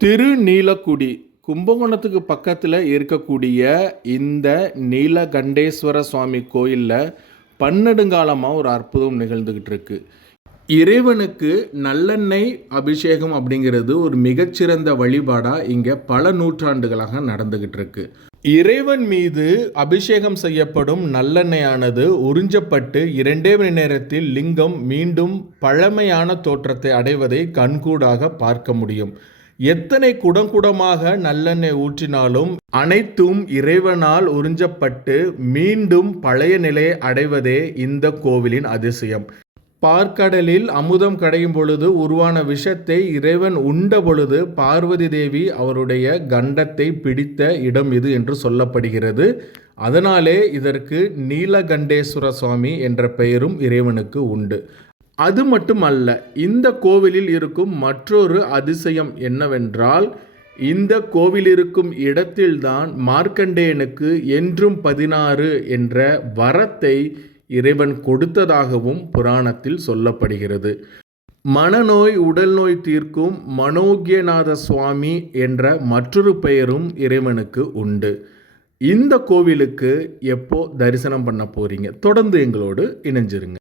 திருநீலக்குடி கும்பகோணத்துக்கு பக்கத்தில் இருக்கக்கூடிய இந்த நீலகண்டேஸ்வர சுவாமி கோயிலில் பன்னெடுங்காலமாக ஒரு அற்புதம் நிகழ்ந்துக்கிட்டு இருக்கு. இறைவனுக்கு நல்லெண்ணெய் அபிஷேகம் அப்படிங்கிறது ஒரு மிகச்சிறந்த வழிபாடாக இங்கே பல நூற்றாண்டுகளாக நடந்துக்கிட்டு இருக்கு. இறைவன் மீது அபிஷேகம் செய்யப்படும் நல்லெண்ணெயானது உறிஞ்சப்பட்டு 2 மணி நேரத்தில் லிங்கம் மீண்டும் பழமையான தோற்றத்தை அடைவதை கண்கூடாக பார்க்க முடியும். எத்தனை குடங்குடமாக நல்லெண்ணெய் ஊற்றினாலும் அனைத்தும் இறைவனால் உறிஞ்சப்பட்டு மீண்டும் பழைய நிலையை அடைவதே இந்த கோவிலின் அதிசயம். பார்க்கடலில் அமுதம் கடையும் பொழுது உருவான விஷத்தை இறைவன் உண்ட பொழுது பார்வதி தேவி அவருடைய கண்டத்தை பிடித்த இடம் இது என்று சொல்லப்படுகிறது. அதனாலே இதற்கு நீலகண்டேஸ்வர சுவாமி என்ற பெயரும் இறைவனுக்கு உண்டு. அது மட்டுமல்ல, இந்த கோவிலில் இருக்கும் மற்றொரு அதிசயம் என்னவென்றால், இந்த கோவில் இருக்கும் இடத்தில்தான் மார்க்கண்டேயனுக்கு என்றும் 16 என்ற வரத்தை இறைவன் கொடுத்ததாகவும் புராணத்தில் சொல்லப்படுகிறது. மனநோய் உடல் நோய் தீர்க்கும் மனோக்யநாத சுவாமி என்ற மற்றொரு பெயரும் இறைவனுக்கு உண்டு. இந்த கோவிலுக்கு எப்போ தரிசனம் பண்ண போறீங்க? தொடர்ந்து எங்களோடு இணைஞ்சிருங்க.